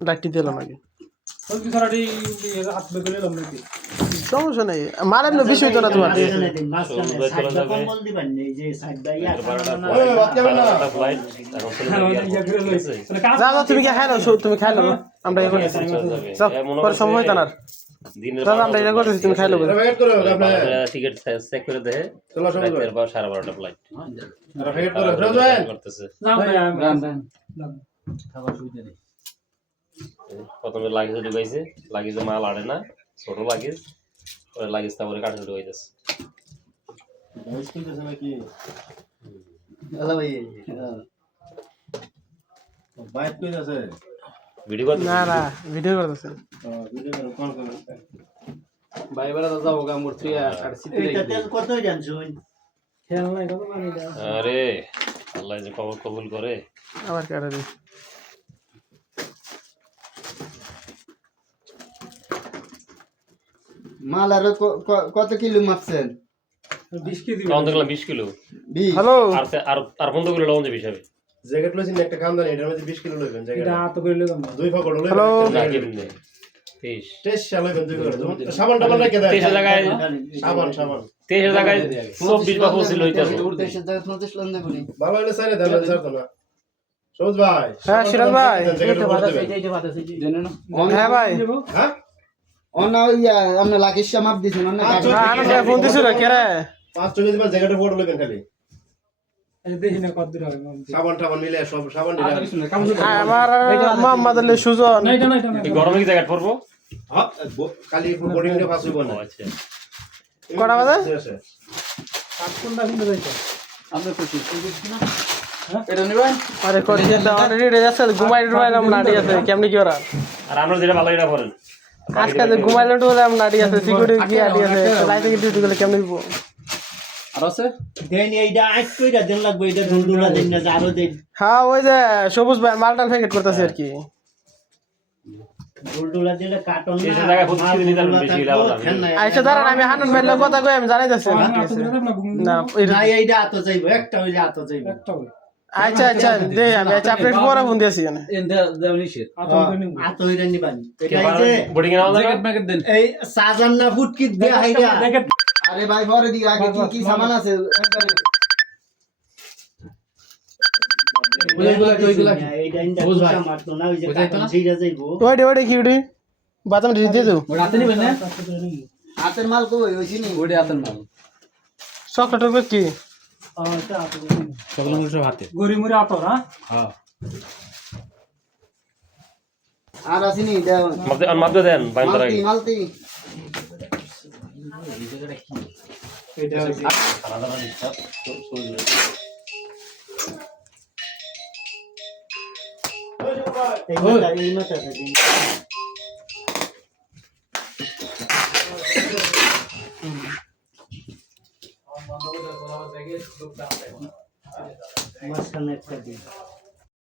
লাইটটি দিলাম আগে সব কিছু আড়ি হাত বেগলে লম নাকি সমস্যা নেই মার এমনি বেশি হইতো না তোমার কম্বল দিবেন এই যে সাইড বাই যাও তুমি কি খাইলো তুমি খাইলো আমরা এগো যাও পরে সময় হইতো না দিনের দাদা আমরা এটা করতেছি তুমি খাইলো ওয়েট করো আপনি টিকিট চেক করে দেখে চলো সময় রাতের 12:30 ফ্লাইট ওয়েট করো রোজওয়েন করতেছে রাম খাবার সুবিধা নেই প্রথমে লাগেজ ঢুকাইছে লাগেজে মাল আড়ে না ছোট লাগেজ পরে লাগেজ তারপরে কাঠে ঢুকাইতেছে ভয়েস কইতেছ নাকি আলা ভাই বাইক কইতাছে ভিডিও করতে না না ভিডিও করতেছে ভিডিও করো কোন করো ভাই বেলা যাবো গা মোর 3 আর সিটি এটা তেল কত জানছুন খেল নাই কত মানে এটা আরে আল্লাহ যে কবুল করে আবার কারে দি মাল আর কত কিলো মাপছেন 20 কেজি তখন দেখলাম 20 কিলো 20 হ্যালো আর 15 কিলো লবণ যাবে হিসাবে জ্যাকেট লইছেন একটা কাম জানি এটার মধ্যে 20 কিলো লইবেন জ্যাকেট এটা হাত করে লম দুই ফকড় লইবেন হ্যালো। না কেমন নেই 23 টেস্ট চালাই দুই করে সাবান টাবান রেখে দেয় 23 জায়গায় সাবান 23 জায়গায় 24 বা 25 লইতাছে দেশের জায়গা 29 লন দেবনি ভালো হইলে সাইরে দেন স্যার তো না সবুজ ভাই হ্যাঁ, সিরাজ ভাই। জ্যাকেট পরে দেবেন জানেন না হ্যাঁ ভাই হ্যাঁ অনা ইয়া আমরা লাকিশ মাপ দিছেন না আনন্দ ভাই ফোন দিছিল কে রে 5 কেজি দিবেন জ্যাকেটে ফটো লইবেন খালি এই দেখি না কত দূর হবে সাবান টাবান মিলে সব সাবান দিবেন আমার মোহাম্মদ আলী সুজন না এটা না এটা না এই গরমে কি জ্যাকেট পরবো হ্যাঁ কালি বোর্ডিং এ পাস হইব না আচ্ছা কটা বাজে? সাত কোনটা কিন্তু যাইতো আমরা খুশি এটা নিবেন আরে কোটি দাও অলরেডি আছে ঘুমাইলাম নাড়ি আছে কেমনি কি ওরা আর আমরা যেটা ভালো এটা পড়েন আজকে যে ঘুমাইলাম তো বলে নাড়ি আছে সিকিউরিটি কি আড়ি আছে লাইতে কি ডিউটি করলে কেমনি দিব আর আছে দেন এইটা আইস কইরা দেন লাগবে এটা ঢুলঢুলা দেন না আরো দেন হ্যাঁ ওই যে সবুজ ভাই মালটাল প্যাকেট করতেছে আর কি ঢুলঢুলা দিলে কাটন না দেশের জায়গায় 25 কেজি নিতে বেশি লাভ হবে আচ্ছা দাঁড়ান আমি হানুন ভাইয়ের কথা কই আমি জানাইতেছি না না এইটা আতো যাইবো একটা হইলে আতো যাইবো একটা হবে আচ্ছা আচ্ছা দে আমি আচ্ছা আপডেট পরে ফোন দিয়েছি না দেওনি শেট আতো হইলে নিবান এটা এই যে বোর্ডিং এ নাও জায়গা প্যাকেট দেন এই সাজান না ফুটকিট দে হাইরা দেখে আরে ভাই পরে দি আগে কি কি সামান আছে এইটা ইন্ডা মারতো না ওই যে কাটন ছিড়া যাইবো ওইডি কি ওইডি বাদাম দিয়ে দাও রাতে নিবেন না হাতের মাল কই হইছি নি ওডি হাতের মাল চকলেটের কি এটা আতো সকল মাল সব হাতে গরি মুরি আতো না হ্যাঁ আর আসিনি দেও মাপতে দেন বাইন্দা মালতি মালতি এটা হইছে আলাদা হিসাব এই মাথা দিন মাঝখানে একটা দিন